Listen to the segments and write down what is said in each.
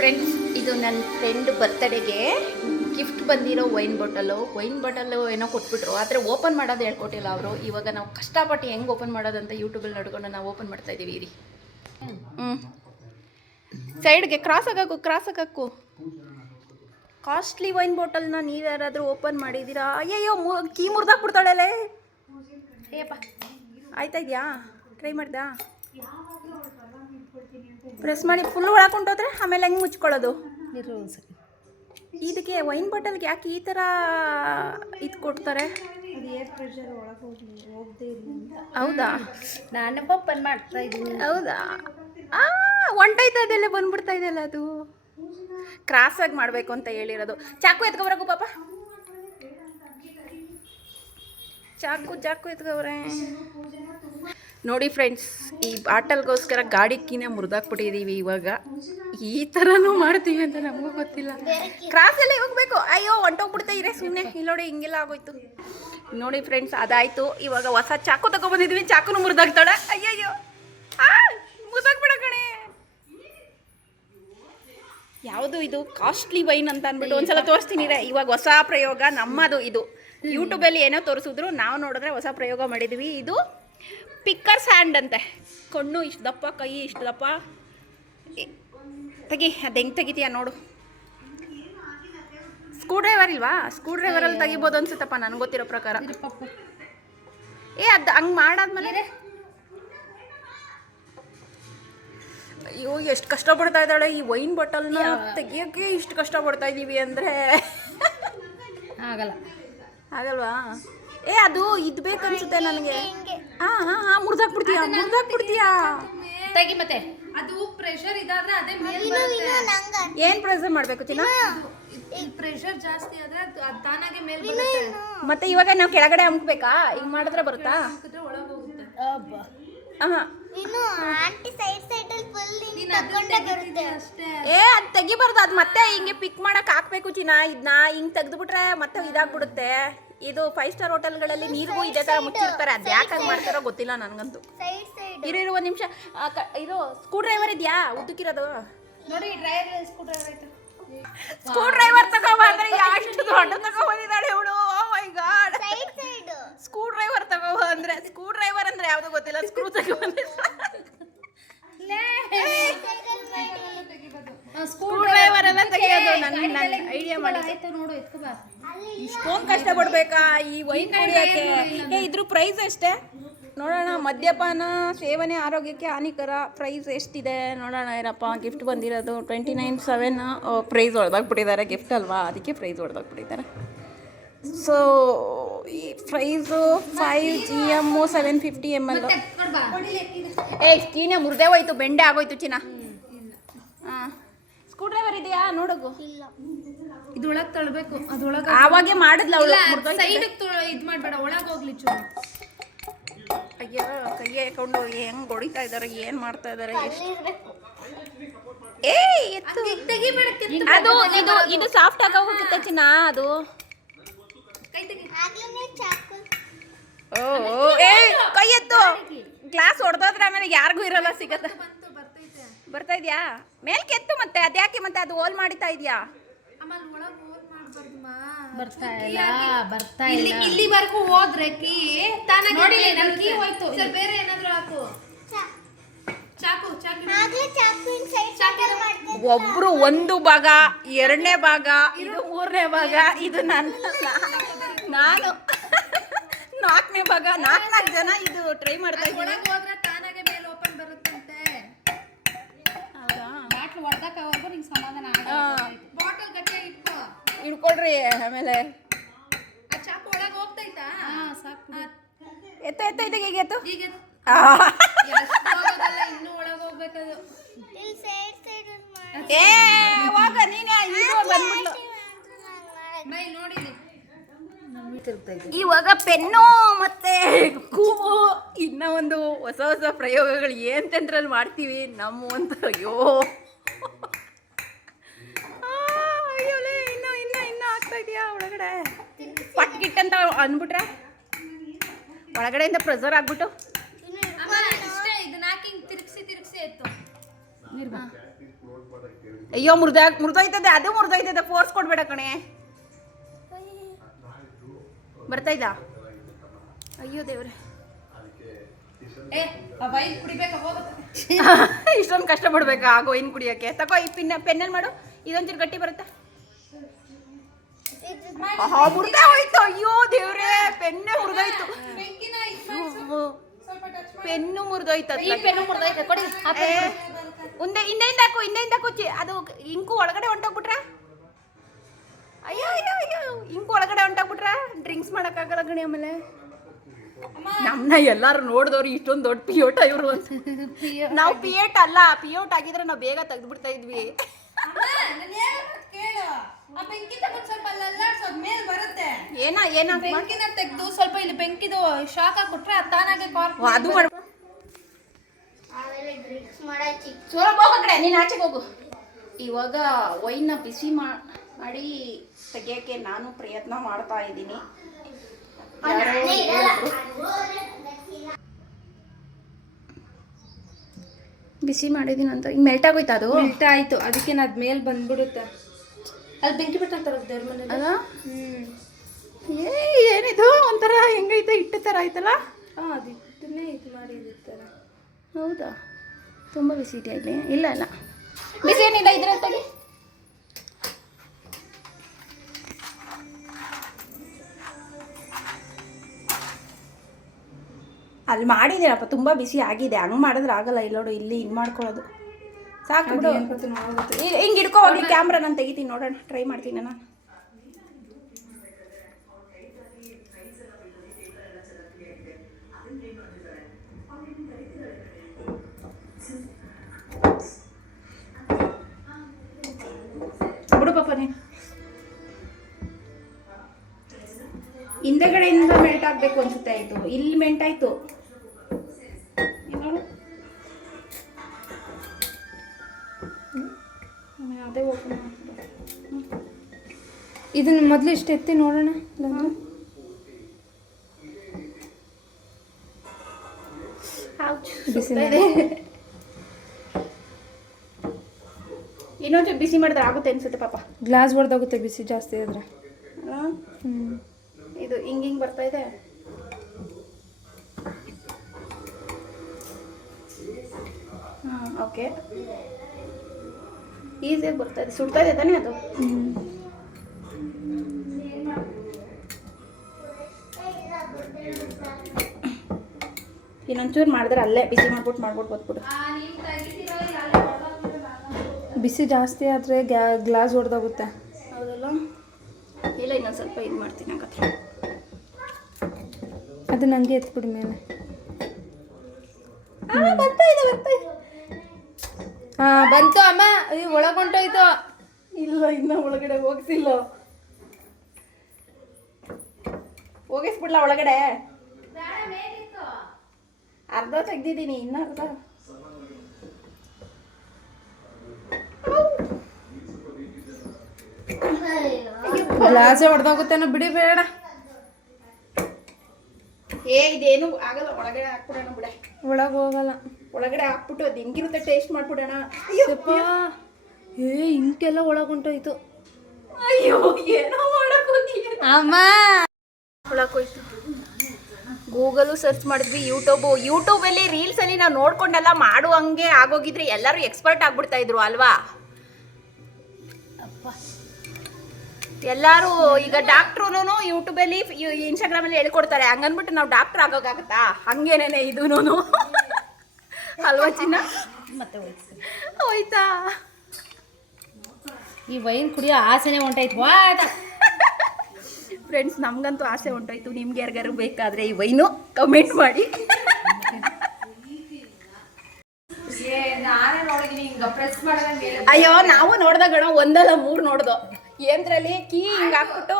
Friends, ಇದು ನನ್ನ friend ಬರ್ತ್ಡೇಗೆ gift ಬಂದಿರೋ ವೈನ್ ಬಾಟಲು ಏನೋ ಕೊಟ್ಬಿಟ್ರು. ಆದರೆ ಓಪನ್ ಮಾಡೋದು ಹೇಳ್ಕೊಟ್ಟಿಲ್ಲ ಅವರು. ಇವಾಗ ನಾವು ಕಷ್ಟಪಟ್ಟು ಹೆಂಗೆ ಓಪನ್ ಮಾಡೋದಂತ ಯೂಟ್ಯೂಬಲ್ಲಿ ನೋಡ್ಕೊಂಡು ನಾವು ಓಪನ್ ಮಾಡ್ತಾ ಇದ್ದೀವಿ. ಇರಿ, ಸೈಡ್ಗೆ ಕ್ರಾಸ್ ಆಗಾಕು. ಕಾಸ್ಟ್ಲಿ ವೈನ್ ಬಾಟಲ್ನ ನೀವು ಯಾರಾದರೂ ಓಪನ್ ಮಾಡಿದ್ದೀರಾ? ಅಯ್ಯಯ್ಯೋ, ಕೀ ಮುರಿದಾಕ್ಬಿಡ್ತಾಳೆ. ಏಯಪ್ಪ, ಆಯ್ತಾ ಇದೆಯಾ? ಟ್ರೈ ಮಾಡ್ದಾ? ಪ್ರೆಸ್ ಮಾಡಿ ಫುಲ್ ಒಳಕೊಂಡೋದ್ರೆ ಆಮೇಲೆ ಹೆಂಗೆ ಮುಚ್ಕೊಳ್ಳೋದು? ಇದಕ್ಕೆ ವೈನ್ ಬಾಟಲ್ಗೆ ಯಾಕೆ ಈ ಥರ ಇದು ಕೊಡ್ತಾರೆ? ಹೌದಾ? ನಾನು ಓಪನ್ ಮಾಡ್ತಾ ಇದ್ದೀನಿ. ಹೌದಾ? ಹೊಂಟೈತಾ ಇದೆಲ್ಲ, ಬಂದ್ಬಿಡ್ತಾ ಇದೆಯಲ್ಲ. ಅದು ಕ್ರಾಸಾಗಿ ಮಾಡಬೇಕು ಅಂತ ಹೇಳಿರೋದು. ಚಾಕು ಎತ್ಕೊಬರಕು ಪಾಪ, ಚಾಕು ಎತ್ಕೊಬ್ರೆ. ನೋಡಿ ಫ್ರೆಂಡ್ಸ್, ಈ ಬಾಟಲ್ಗೋಸ್ಕರ ಗಾಡಿ ಕೀನೇ ಮುರಿದಾಕ್ಬಿಟ್ಟಿದ್ದೀವಿ. ಇವಾಗ ಈ ಥರನೂ ಮಾಡ್ತೀವಿ ಅಂತ ನಮಗೂ ಗೊತ್ತಿಲ್ಲ. ಕ್ರಾಸಲ್ಲಿ ಹೋಗ್ಬೇಕು. ಅಯ್ಯೋ, ಹೊಂಟೋಗ್ಬಿಡ್ತಾ ಇರೇ ಸುಮ್ಮನೆ. ಇಲ್ಲಿ ನೋಡಿ, ಹಿಂಗೆಲ್ಲ ಆಗೋಯ್ತು. ನೋಡಿ ಫ್ರೆಂಡ್ಸ್, ಅದಾಯಿತು. ಇವಾಗ ಹೊಸ ಚಾಕು ತಗೊಬಂದಿದ್ವಿ. ಚಾಕುನು ಮುರಿದಾಕ್ತಾಳೆ. ಅಯ್ಯಯ್ಯೋ, ಮುರಿದಾಕ್ಬಿಡ ಕಣೆ. ಯಾವುದು ಇದು? ಕಾಸ್ಟ್ಲಿ ವೈನ್ ಅಂತ ಅಂದ್ಬಿಟ್ಟು ಒಂದ್ಸಲ ತೋರಿಸ್ತೀನಿ. ಇವಾಗ ಹೊಸ ಪ್ರಯೋಗ ನಮ್ಮದು. ಇದು ಯೂಟ್ಯೂಬಲ್ಲಿ ಏನೋ ತೋರಿಸಿದ್ರು, ನಾವು ನೋಡಿದ್ರೆ ಹೊಸ ಪ್ರಯೋಗ ಮಾಡಿದ್ವಿ. ಇದು ಪಿಕ್ಕರ್ ಸ್ಯಾಂಡ್ ಅಂತೆ. ಕಣ್ಣು ಇಷ್ಟು ದಪ್ಪ, ಕೈ ಇಷ್ಟು ದಪ್ಪ. ತೆಗಿ, ಅದು ಹೆಂಗೆ ತೆಗಿತೀಯ ನೋಡು. ಸ್ಕ್ರೂ ಡ್ರೈವರ್ ಇಲ್ವಾ? ಸ್ಕ್ರೂ ಡ್ರೈವರಲ್ಲಿ ತೆಗಿಬೋದು ಅನ್ಸುತ್ತಪ್ಪ, ನನಗೆ ಗೊತ್ತಿರೋ ಪ್ರಕಾರ. ಅದು ಹಂಗೆ ಮಾಡಾದ್ಮೇಲೆ ಅಯ್ಯೋ, ಎಷ್ಟು ಕಷ್ಟಪಡ್ತಾ ಇದ್ದಾಳೆ. ಈ ವೈನ್ ಬಾಟಲ್ನ ತೆಗಿಯೋಕ್ಕೆ ಇಷ್ಟು ಕಷ್ಟಪಡ್ತಾ ಇದ್ದೀವಿ ಅಂದರೆ ಆಗಲ್ವಾ? ಅದು ಇದು ಬೇಕನ್ಸುತ್ತೆ ನನಗೆ. ಮುರಿದಾಕ್ಬಿಡ್ತೀಯಾ? ತೆಗಿ. ಮತ್ತೆ ಅದು ಪ್ರೆಷರ್ ಇದಾದ್ರೆ ಅದೇ ಮೇಲೆ ಬರುತ್ತೆ. ಏನು ಪ್ರೆಷರ್ ಮಾಡಬೇಕು ಚಿನ್ನ? ಪ್ರೆಷರ್ ಜಾಸ್ತಿ ಆದ್ರೆ ಅದು ತಾನಾಗೆ ಮೇಲೆ ಬರುತ್ತೆ. ಮತ್ತೆ ಇವಾಗ ನಾವು ಕೆಳಗಡೆ ಅಮ್ಕಬೇಕಾ? ಹಿಂಗೆ ಮಾಡಿದ್ರೆ ಬರುತ್ತಾ? ಒಳಗೆ ಹೋಗುತ್ತೆ. ಇನ್ನು ಆಂಟಿ ಸೈಡ್ ಅಲ್ಲಿ ಫುಲ್ ತಗೊಂಡೆ ಬರುತ್ತೆ ಅಷ್ಟೇ. ಅದು ತೆಗಿಬಾರ್ದು. ಅದು ಮತ್ತೆ ಹಿಂಗೆ ಪಿಕ್ ಮಾಡಕ್ ಹಾಕ್ಬೇಕು ಚಿನ್ನ. ಇದನ್ನ ಹಿಂಗೆ ತೆಗೆದುಬಿಟ್ರೆ ಮತ್ತೆ ಇದಾಗ್ಬಿಡುತ್ತೆ. ಇದು 5 ಸ್ಟಾರ್ ಹೋಟೆಲ್ಗಳಲ್ಲಿ ನೀರಿಗೂ ಇದೇ ಥರ ಮುಚ್ಚಿರ್ತಾರೆ. ಅದು ಯಾಕಾಗಿ ಮಾಡ್ತಾರೋ ಗೊತ್ತಿಲ್ಲ ನನಗಂತೂ. ಇರೋ ಒಂದು ನಿಮಿಷ. ಇದು ಸ್ಕ್ರೂ ಡ್ರೈವರ್ ಇದೆಯಾ ಉದ್ದಕ್ಕಿರೋದು? ನೋಡಿ, ಡ್ರೈವರ್ ಸ್ಕ್ರೂ ಡ್ರೈವರ್ ಆಯ್ತು. ಸ್ಕ್ರೂ ಡ್ರೈವರ್ ತಗೋಬಂದ್ರೆ ಎಷ್ಟು ದೊಡ್ಡ ತಗೋಬಂದಿದ್ದಾಳೆ ಇವಳು. Oh my god. Screwdriver ತಗೋಬಂದ್ರೆ, ಸ್ಕ್ರೂ ಡ್ರೈವರ್ ಅಂದ್ರೆ ಯಾವುದು ಗೊತ್ತಿಲ್ಲ. ಸ್ಕ್ರೂ ತಗೋಬಂದಿಲ್ಲ. ಸ್ಕ್ರೂ ಡ್ರೈವರ್ ಎಲ್ಲ ತೆಗಿಯೋದು ನನ್ನ ಐಡಿಯಾ ಮಾಡಿ. ನೋಡು, ಎತ್ಕೋಬಾ. ಇಷ್ಟೊಂದು ಕಷ್ಟಪಡ್ಬೇಕಾ ಈ ವೈನ್ ಕುಡಿಯೋಕ್ಕೆ? ಇದ್ರ ಪ್ರೈಸ್ ಎಷ್ಟೇ ನೋಡೋಣ. ಮದ್ಯಪಾನ ಸೇವನೆ ಆರೋಗ್ಯಕ್ಕೆ ಹಾನಿಕರ. ಪ್ರೈಸ್ ಎಷ್ಟಿದೆ ನೋಡೋಣ. ಏನಪ್ಪ ಗಿಫ್ಟ್ ಬಂದಿರೋದು 29.7 ಪ್ರೈಸ್ ಹೊಡೆದಾಕ್ಬಿಟ್ಟಿದ್ದಾರೆ. ಗಿಫ್ಟ್ ಅಲ್ವಾ, ಅದಕ್ಕೆ ಪ್ರೈಸ್ ಹೊಡೆದಾಕ್ಬಿಟ್ಟಿದ್ದಾರೆ. ಸೊ ಈ ಪ್ರೈಸು 5 GM 750 ml. ಸ್ಕೀನೇ ಮುರಿದೇ ಹೋಯ್ತು, ಬೆಂಡೆ ಆಗೋಯ್ತು ಚಿನ್ನ. ಸ್ಕ್ರೂ ಡ್ರೈವರ್ ಇದೆಯಾ ನೋಡೋಗು. ಇದು ಒಳಗೆ ತಳ್ಬೇಕು. ಅದ್ರೊಳಗೆ ಆವಾಗೆ ಮಾಡಿದ್ಲ ಅವಳು. ಸೈಡ್ ಇದು ಮಾಡಬೇಡ, ಒಳಗೆ ಹೋಗ್ಲಿ ಚೂರು. ಅಯ್ಯೋ, ಕೈಯೇ ಹಾಕೊಂಡು ಹೆಂಗ್ ಹೊಡಿತಾ ಇದಾರೆ, ಏನ್ ಮಾಡ್ತಾ ಇದಾರೆ. ಅದು ಇದು ಸಾಫ್ಟ್ ಆಗ ಹೋಗುತ್ತೆ ಚಿನ್ನ. ಅದು ಕೈ ಎತ್ತು. ಗ್ಲಾಸ್ ಹೊಡೆದೋದ್ರೆ ಆಮೇಲೆ ಯಾರಿಗೂ ಇರಲ್ಲ, ಸಿಗತ್ತ. ಬರ್ತಾ ಇದೆಯಾ? ಮೇಲ್ಕೆ ಎತ್ತು. ಮತ್ತೆ ಅದ್ಯಾಕೆ ಮತ್ತೆ ಅದು ಹೋಲ್ ಮಾಡಿತಾ ಇದೆಯಾ? ಬರ್ತಾ ಇಲ್ಲ. ಇಲ್ಲಿವರೆಗೂ ಹೋದ್ರೆ ಕೀ ತಾನಾಗಿ ನೋಡಿ. ನನ್ನ ಕೀ ಹೋಯ್ತು. ಸರ್, ಬೇರೆ ಏನಾದರೂ ಹಾಕು. ಚಾಕು. ಒಬ್ರು ಒಂದು ಭಾಗ, ಎರಡನೇ ಭಾಗ, ಇದು ಮೂರನೇ ಭಾಗ, ಇದು ನಾನು 4ನೇ ಭಾಗ. 4 ಜನ ಇದು ಟ್ರೈ ಮಾಡ್ತಾ ಇದ್ದೀವಿ. ಒಳಗೆ ಹೋದ್ರೆ ತಾನಾಗೆ ಮೇಲೆ ಓಪನ್ ಬರುತ್ತಂತೆ. ಹೌದಾ? ಬಾಟ್ಲು ಹೊಡೆದಕ್ಕವರೆಗೂ ನಿಂಗೆ ಸಮಾಧಾನ ಆಗಲ್ಲ. ಬಾಟಲ್ ಗಟ್ಟಿಯಾಗಿ ಇಟ್ಕೋ. ಇಟ್ಕೊಳ್ರಿ. ಆಮೇಲೆ ಆ ಚಾಕು ಒಳಗೆ ಹೋಗ್ತೈತಾ? ಸಾಕು. ಎತ್ತು ಈಗ ಎತ್ತು. ಈಗ ಇನ್ನೂ ಒಳಗೆ ಹೋಗ್ಬೇಕದು. ಹೋಗ ನೀನೇ. ಬಂದ್ಬಿಟ್ಲು. ಮೈ ನೋಡಿ. ಇವಾಗ ಪೆನ್ನು ಮತ್ತೆ ಕೂವು, ಇನ್ನ ಒಂದು ಹೊಸ ಪ್ರಯೋಗಗಳು ಏನ್ತಂದ್ರಲ್ಲಿ ಮಾಡ್ತೀವಿ ನಮ್ಮ ಅಂತ. ಅಯ್ಯೋ, ಇನ್ನ ಆಗ್ತಾ ಇದೆಯಾ ಒಳಗಡೆ? ಪಟ್ಗಿಟ್ ಅಂತ ಅಂದ್ಬಿಟ್ರೆ ಒಳಗಡೆಯಿಂದ ಪ್ರೆಸರ್ ಆಗ್ಬಿಟ್ಟು ಇದನ್ನ ಹಾಕಿ ತಿರುಗಿಸಿ ಎತ್ತು. ಅಯ್ಯೋ ಮುರಿದೋಯ್ತದೆ, ಅದು ಮುರಿದೋಯ್ತದೆ, ಫೋರ್ಸ್ ಕೊಡ್ಬೇಡ ಕಣೆ. ಬರ್ತಾ ಇದ್ದ? ಅಯ್ಯೋ ದೇವ್ರೆ, ಇಷ್ಟೊಂದು ಕಷ್ಟ ಪಡ್ಬೇಕಾ ಆಗೋ ಇನ್ ಕುಡಿಯೋಕೆ? ತಗೋ ಈ ಪೆನ್ನಲ್ಲಿ ಮಾಡು, ಇದೊಂಚೂರು ಗಟ್ಟಿ ಬರುತ್ತೆ. ಮುರಿದೇ ಹೋಯ್ತು, ಅಯ್ಯೋ ದೇವ್ರೆ, ಪೆನ್ನೇ ಮುರಿದೋಯ್ತು, ಪೆನ್ನು ಮುರಿದೋಯ್ತು. ಹಿಂದೆಯಿಂದ ಹಾಕು, ಹಿಂದೆಯಿಂದ ಕುಚ್ಚಿ, ಅದು ಇಂಕು ಒಳಗಡೆ ಹೊಂಟೋಗ್ಬಿಟ್ರೆ, ಅಯ್ಯೋ ಅಯ್ಯೋ ಅಯ್ಯೋ, ಇಂಕು ಒಳಗಡೆ ಹೊಂಟೋಗ್ಬಿಟ್ರೆ ಡ್ರಿಂಕ್ಸ್ ಮಾಡೋಕ್ಕಾಗಲ್ಲ ಗಣಿ. ಆಮೇಲೆ ನಮ್ಮನ್ನ ಎಲ್ಲಾರು ನೋಡಿದವ್ರು ಇಷ್ಟೊಂದು ದೊಡ್ಡ ಪಿಯೋಟ ಇವರು ಅಂತ. ನಾವು ಪಿಯೋಟ್ ಅಲ್ಲ, ಪಿಯೋಟ್ ಆಗಿದ್ರೆ ನಾವು ಬೇಗ ತೆಗೆದ್ಬಿಡ್ತಾ ಇದ್ವಿ. ಬೆಂಕಿನ ತೆಗೆದು ಸ್ವಲ್ಪ ಇಲ್ಲಿ ಬೆಂಕಿದು ಶಾಕ್ ಹಾಕ್ಬಿಟ್ರೆ ತಾನಾಗೆ ಅದು ಮಾಡ. ಕಡೆ ನೀನು ಆಚೆಗೆ ಹೋಗು. ಇವಾಗ ವೈನ್ನ ಬಿಸಿ ಮಾಡಿ ತೆಗಿಯೋಕ್ಕೆ ನಾನು ಪ್ರಯತ್ನ ಮಾಡ್ತಾ ಇದ್ದೀನಿ. ಬಿಸಿ ಮಾಡಿದೀನಿ ಅಂತ ಈಗ ಮೆಲ್ಟ್ ಆಗೋಯ್ತಾ? ಅದು ಮೆಲ್ಟ್ ಆಯ್ತು, ಅದಕ್ಕೆ ಅದ್ ಮೇಲೆ ಬಂದ್ಬಿಡುತ್ತೆ. ಅಲ್ಲಿ ಬೆಂಕಿ ಬಿಟ್ಟಂತಾರ ದೇವ್ರ ಮನೇಲಿ. ಅಲ್ಲ ಏನಿದು ಒಂಥರ ಹೆಂಗೈತೆ, ಹಿಟ್ಟು ಥರ ಆಯ್ತಲ್ಲ? ಅದು ಹಿಟ್ಟನ್ನೇ ಇದು ಮಾಡಿ ಇರ್ತಾರೆ. ಹೌದಾ? ತುಂಬ ಬಿಸಿ ಇದೆಯಾ ಇಲ್ಲಿ? ಇಲ್ಲ ಇಲ್ಲ, ಬಿಸಿ ಏನಿಲ್ಲ ಇದ್ರಲ್ಲಿ ತೆಗಿ. ಅಲ್ಲಿ ಮಾಡಿದ್ದೀರಪ್ಪ, ತುಂಬ ಬಿಸಿ ಆಗಿದೆ. ಹಂಗೆ ಮಾಡಿದ್ರೆ ಆಗಲ್ಲ. ಇಲ್ಲಿ ನೋಡು, ಇಲ್ಲಿ ಇದು ಮಾಡ್ಕೊಳ್ಳೋದು ಸಾಕು ಬಿಡು. ಹಿಂಗೆ ಹಿಡ್ಕೊ ಹೋಗಿ ಕ್ಯಾಮ್ರಾ, ನಾನು ತೆಗಿತೀನಿ ನೋಡೋಣ, ಟ್ರೈ ಮಾಡ್ತೀನಿ ನಾನು. ಬಿಡು ಪಾಪ ನೀನು. ಹಿಂದೆಗಡೆಯಿಂದ ಮೆಲ್ಟ್ ಆಗಬೇಕು ಅನ್ಸುತ್ತೆ. ಆಯಿತು, ಇಲ್ಲಿ ಮೆಲ್ಟ್ ಆಯಿತು. ಅದೇ ಓಪನ್ ಮಾಡ್ತಾರೆ. ಇದನ್ನ ಮೊದಲು ಇಷ್ಟು ಎತ್ತಿ ನೋಡೋಣ. ಇನ್ನೊಂದು ಬಿಸಿ ಮಾಡಿದ್ರೆ ಆಗುತ್ತೆ ಅನ್ಸುತ್ತೆ ಪಾಪ. ಗ್ಲಾಸ್ ಹೊಡೆದಾಗುತ್ತೆ ಬಿಸಿ ಜಾಸ್ತಿ ಆದ್ರೆ. ಇದು ಹಿಂಗೆ ಬರ್ತಾ ಇದೆ. ಹಾಂ, ಓಕೆ, ಈಸಿಯಾಗಿ ಬರ್ತಾ ಇದೆ. ಸುಡ್ತಾ ಇದೆ ತಾನೇ ಅದು? ಇನ್ನೊಂಚೂರು ಮಾಡಿದ್ರೆ ಅಲ್ಲೇ ಬಿಸಿ ಮಾಡ್ಬಿಟ್ಟು ಬಂದ್ಬಿಡು. ಬಿಸಿ ಜಾಸ್ತಿ ಆದರೆ ಗ್ಲಾಸ್ ಹೊಡೆದಾಗುತ್ತೆ. ಹೌದಲ್ಲ? ಇಲ್ಲ, ಇನ್ನೊಂದು ಸ್ವಲ್ಪ ಇದು ಮಾಡ್ತೀನಿ ಹಾಗಾದ್ರೆ. ಅದು ನನಗೆ ಎತ್ಬಿಡಿ ಮೇಲೆ. ಬರ್ತಾ ಇದೆ. ಹಾಂ, ಬಂತು ಅಮ್ಮ. ಒಳಗೊಂಟೋಯ್ತು. ಇಲ್ಲ, ಇನ್ನ ಒಳಗಡೆ ಹೋಗಿಸಿಲ್ಲ. ಹೋಗಿಸ್ಬಿಡ್ಲ ಒಳಗಡೆ? ಅರ್ಧ ತೆಗ್ದಿದ್ದೀನಿ, ಇನ್ನ ಅರ್ಧ. ಗ್ಲಾಸೇ ಹೊಡೆದೋಗುತ್ತೇನೋ, ಬಿಡಿ ಬೇಡ. ಇದೇನು ಆಗಲ್ಲ, ಒಳಗಡೆ ಹಾಕ್ಬಿಡೋಣ ಬಿಡೆ. ಒಳಗೆ ಹೋಗಲ್ಲ. ಒಳಗಡೆ ಹಾಕ್ಬಿಟ್ಟು ಅದು ಹೆಂಗಿರುತ್ತೆ ಟೇಸ್ಟ್ ಮಾಡ್ಬಿಡೋಣ. ಇಂಕೆಲ್ಲ ಒಳಗೊಂಟೋಯ್ತು. ಅಯ್ಯೋ, ಏನೋ ಮಾಡಕ್ ಅಮ್ಮ. ಒಳಗೋಯ್ತು. ಗೂಗಲು ಸರ್ಚ್ ಮಾಡಿದ್ವಿ, ಯೂಟ್ಯೂಬಲ್ಲಿ ರೀಲ್ಸಲ್ಲಿ ನಾವು ನೋಡ್ಕೊಂಡೆಲ್ಲ ಮಾಡುವಂಗೆ ಆಗೋಗಿದ್ರೆ ಎಲ್ಲರೂ ಎಕ್ಸ್ಪರ್ಟ್ ಆಗ್ಬಿಡ್ತಾ ಇದ್ರು ಅಲ್ವಾ? ಎಲ್ಲರೂ ಈಗ ಡಾಕ್ಟ್ರು ಯೂಟ್ಯೂಬಲ್ಲಿ ಇನ್ಸ್ಟಾಗ್ರಾಮಲ್ಲಿ ಹೇಳ್ಕೊಡ್ತಾರೆ. ಹಂಗನ್ಬಿಟ್ಟು ನಾವು ಡಾಕ್ಟ್ರ್ ಆಗೋಕ್ಕಾಗತ್ತಾ? ಹಂಗೇನೇನೆ ಇದೂನು ಅಲ್ವಾ ಚಿನ್ನ? ಮತ್ತೆ ಹೋಯ್ತಾ? ಈ ವೈನ್ ಕುಡಿಯೋ ಆಸೆನೇ ಹೊಂಟೈತು. ಫ್ರೆಂಡ್ಸ್, ನಮಗಂತೂ ಆಸೆ ಹೊಂಟೋಯ್ತು. ನಿಮ್ಗೆ ಯಾರಿಗಾರು ಬೇಕಾದರೆ ಈ ವೈನು ಕಮೆಂಟ್ ಮಾಡಿ. ಅಯ್ಯೋ, ನಾವು ನೋಡ್ದಾಗ ಒಂದಲ್ಲ 3 ನೋಡ್ದೋ. ಏನ್ರಲ್ಲಿ ಕೀ ಹಿಂಗೆ ಹಾಕ್ಬಿಟ್ಟು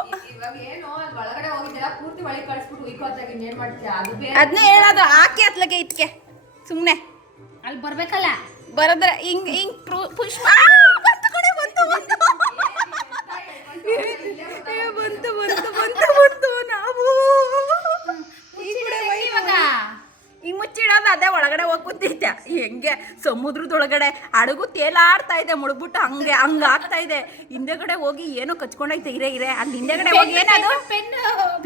ಅದನ್ನೇ ಹೇಳೋದು. ಹಾಕಿ ಅತ್ಲಗೆ ಇತ್ಕೆ ಸುಮ್ಮನೆ ಅಲ್ಲಿ ಬರ್ಬೇಕಲ್ಲ. ಬರದ್ರೆ ಹಿಂಗೆ ಪುಷ್ಪ ಬಂತು. ನಾವು ಈಗ ಮುಚ್ಚಿಡೋದು, ಅದೇ ಒಳಗಡೆ ಹೋಗಿ ಕೂತಿದ್ದೆ. ಹೆಂಗೆ ಸಮುದ್ರದೊಳಗಡೆ ಹಡಗು ತೇಲಾಡ್ತಾ ಇದೆ, ಮುಳುಗ್ಬಿಟ್ಟು ಹಂಗೆ ಆಗ್ತಾ ಇದೆ. ಹಿಂದೆಗಡೆ ಹೋಗಿ ಏನೋ ಕಚ್ಕೊಂಡೈತೆ ಇರೆ ಅಲ್ಲಿ ಹಿಂದೆಗಡೆ ಹೋಗಿ ಏನದು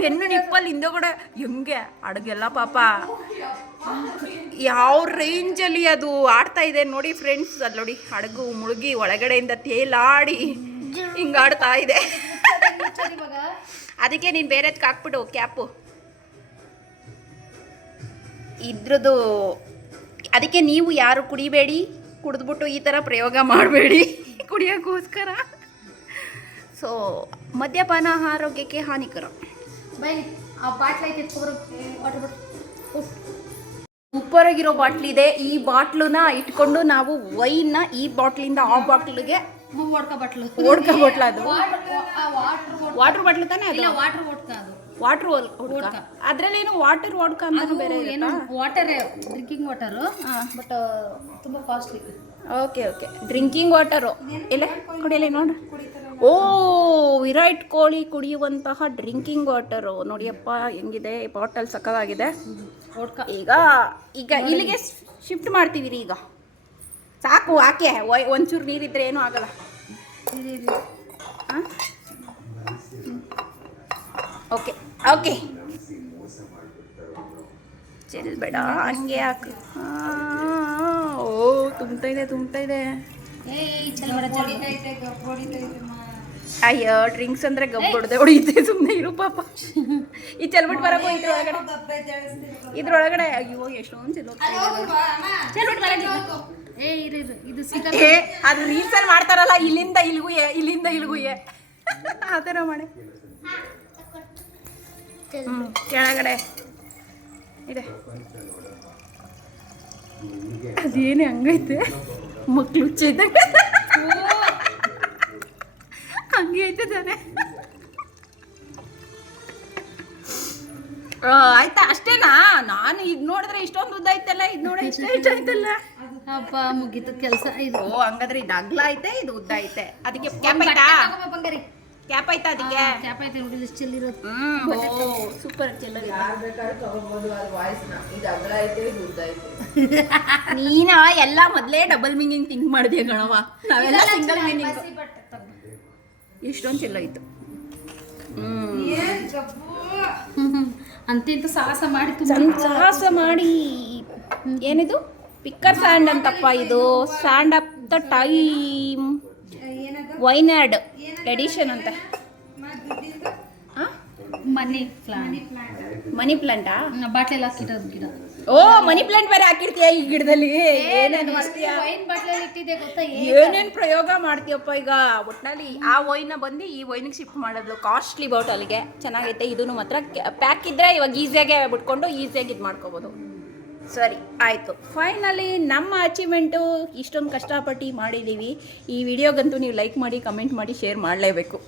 ಪೆನ್ನು ನಿಪ್ಪಲ್ಲಿ ಹಿಂದೆಗಡೆ ಹೆಂಗೆ ಹಡಗೆಲ್ಲ ಪಾಪ ಯಾವ ರೇಂಜಲ್ಲಿ ಅದು ಆಡ್ತಾ ಇದೆ ನೋಡಿ ಫ್ರೆಂಡ್ಸ್. ಅಲ್ಲಿ ನೋಡಿ ಹಡಗು ಮುಳುಗಿ ಒಳಗಡೆಯಿಂದ ತೇಲಾಡಿ ಹಿಂಗಾಡ್ತಾ ಇದೆ. ಅದಕ್ಕೆ ನೀನು ಬೇರೆದಕ್ಕೆ ಹಾಕ್ಬಿಡು ಕ್ಯಾಪು ಇದ್ರದ್ದು. ಅದಕ್ಕೆ ನೀವು ಯಾರು ಕುಡಿಬೇಡಿ, ಕುಡಿದ್ಬಿಟ್ಟು ಈ ಥರ ಪ್ರಯೋಗ ಮಾಡಬೇಡಿ ಕುಡಿಯೋಕ್ಕೋಸ್ಕರ. ಸೊ ಮದ್ಯಪಾನ ಆರೋಗ್ಯಕ್ಕೆ ಹಾನಿಕರ. ಸೂಪರಾಗಿರೋ ಬಾಟ್ಲಿದೆ. ಈ ಬಾಟ್ಲನ್ನ ಇಟ್ಕೊಂಡು ನಾವು ವೈನ್ನ ಈ ಬಾಟ್ಲಿಂದ ಆ ಬಾಟ್ಲಿಗೆ ಓಡ್ಕೊ ಬಾಟ್ಲು ಅದು ವಾಟರ್ ಬಾಟ್ಲು ತಾನೇ ಅದು ವಾಟರ್ ಓಡ್ಕ. ಅದ್ರಲ್ಲೇನು ವಾಟರ್ ಓಡ್ಕ ಅಂತ ಬೇರೆ ಏನು ವಾಟರ್ ಡ್ರಿಂಕಿಂಗ್ ವಾಟರ್ ಬಟ್ ತುಂಬಾ ಕಾಸ್ಟ್ಲಿ. ಓಕೆ ಡ್ರಿಂಕಿಂಗ್ ವಾಟರು ಇಲ್ಲ ಕುಡಿಯಲ್ಲ ನೋಡು. ಓ ವಿರಾಟ್ ಕೊಹ್ಲಿ ಕುಡಿಯುವಂತಹ ಡ್ರಿಂಕಿಂಗ್ ವಾಟರು ನೋಡಿಯಪ್ಪ ಹೆಂಗಿದೆ ಬಾಟಲ್ ಸಕ್ಕತ್ತಾಗಿದೆ. ಈಗ ಇಲ್ಲಿಗೆ ಶಿಫ್ಟ್ ಮಾಡ್ತೀವಿ ರೀ. ಈಗ ಸಾಕು ಆಕೆ ಒಂಚೂರು ನೀರಿದ್ರೆ ಏನೂ ಆಗಲ್ಲ. ಓಕೆ ಚೆಲ್ಬೇಡ ಹಂಗೆ ಹಾಕು. ಓ ತುಂಬ್ತಾ ಇದೆ. ಅಯ್ಯೋ ಡ್ರಿಂಕ್ಸ್ ಅಂದ್ರೆ ಗಬ್ಬೊಡ್ದೆ ಹೊಡಿಯುತ್ತೆ. ಸುಮ್ಮನೆ ಇರು ಪಾಪ. ಈ ಚೆಲ್ಬಿಟ್ಟು ಬರಕು ಇದ್ರೊಳಗಡೆ ಅಯ್ಯೋ ಎಷ್ಟೊಂದು ಅದು ರೀಲ್ಸಲ್ಲಿ ಮಾಡ್ತಾರಲ್ಲ ಇಲ್ಲಿಂದ ಇಲ್ಗುಯೆ ಆ ಥರ ಮಾಡಿ. ಕೆಳಗಡೆ ಇದೆ ಅದೇನೇ ಹಂಗೈತೆ ಮಕ್ಳು ಹುಚ್ಚಿದ್ದಂಗೆ ಹಂಗೆ ಐತೆ ತಾನೆ. ಆಯ್ತಾ ಅಷ್ಟೇನಾ? ನಾನು ಇದು ನೋಡಿದ್ರೆ ಇಷ್ಟೊಂದು ಉದ್ದ ಐತಲ್ಲ, ಇದು ನೋಡಿ ಇಷ್ಟ ಐತಲ್ಲ. ಹಬ್ಬ ಮುಗೀತು ಕೆಲಸ. ಇದು ಹಂಗಾದ್ರೆ ಇದು ಅಗ್ಲ ಐತೆ, ಇದು ಉದ್ದ ಐತೆ. ಅದಕ್ಕೆ ಕ್ಯಾಪ್ ಐತಾ? ಕ್ಯಾಪ್ ಐತಾ ಅದಕ್ಕೆ? ಕ್ಯಾಪ್ ಐತೆ ನೋಡಿ ಎಷ್ಟು ಚೆಲ್ಲಿರೋದು. ಸೂಪರ್ ನೀನ ಎಲ್ಲ ಮೊದಲೇ ಡಬಲ್ ಮೀನಿಂಗ್ ಥಿಂಕ್ ಮಾಡಿದ್ಯಾ ಗಣವ. ನಾವೆಲ್ಲ ಸಿಂಗಲ್ ಮೀನಿಂಗ್. ಎಷ್ಟೊಂದು ಚೆಲ್ಲೈತು. ಅಂತಿಂತ ಸಾಹಸ ಮಾಡಿ ಏನಿದು ಪಿಕ್ಕರ್ ಸ್ಯಾಂಡ್ ಅಂತಪ್ಪ. ಇದು stand up the time Wayanad edition ಅಂತ. ಮನಿ ಪ್ಲಾಂಟಾ? ಬಾಟ್ಲೆಲ್ಲ ಹಾಕಿರೋದು ಗಿಡ. ಓ ಮನಿ ಪ್ಲಾಂಟ್ ಬೇರೆ ಹಾಕಿರ್ತೀಯ ಈ ಗಿಡದಲ್ಲಿ? ಏನೇನು ಮಾಡ್ತೀಯ? ಏನೇನು ಪ್ರಯೋಗ ಮಾಡ್ತೀಯಪ್ಪ ಈಗ. ಒಟ್ಟಿನಲ್ಲಿ ಆ ವೈನ ಬಂದು ಈ ವೈನಿಗೆ ಶಿಫ್ಟ್ ಮಾಡೋದು ಕಾಸ್ಟ್ಲಿ ಬಾಟಲ್ಗೆ. ಚೆನ್ನಾಗೈತೆ. ಇದೂ ಮಾತ್ರ ಪ್ಯಾಕ್ ಇದ್ದರೆ ಇವಾಗ ಈಸಿಯಾಗೆ ಬಿಟ್ಕೊಂಡು ಈಸಿಯಾಗಿ ಇದು ಮಾಡ್ಕೋಬೋದು. ಸರಿ ಆಯಿತು. ಫೈನಲಿ ನಮ್ಮ ಅಚೀವ್ಮೆಂಟು ಇಷ್ಟೊಂದು ಕಷ್ಟಪಟ್ಟು ಮಾಡಿದ್ದೀವಿ. ಈ ವಿಡಿಯೋಗಂತೂ ನೀವು ಲೈಕ್ ಮಾಡಿ, ಕಮೆಂಟ್ ಮಾಡಿ, ಶೇರ್ ಮಾಡಲೇಬೇಕು.